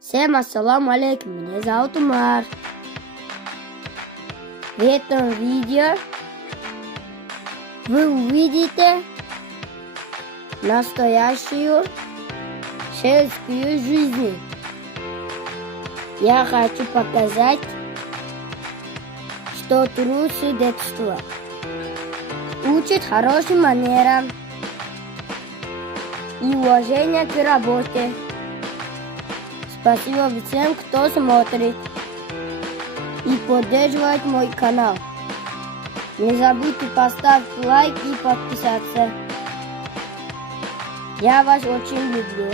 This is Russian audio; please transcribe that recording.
Всем ассаламу алейкум, меня зовут Умар. В этом видео вы увидите настоящую сельскую жизнь. Я хочу показать, что труд с детства учит хорошим манерам и уважение к работе. Спасибо всем, кто смотрит и поддерживает мой канал. Не забудьте поставить лайк и подписаться. Я вас очень люблю.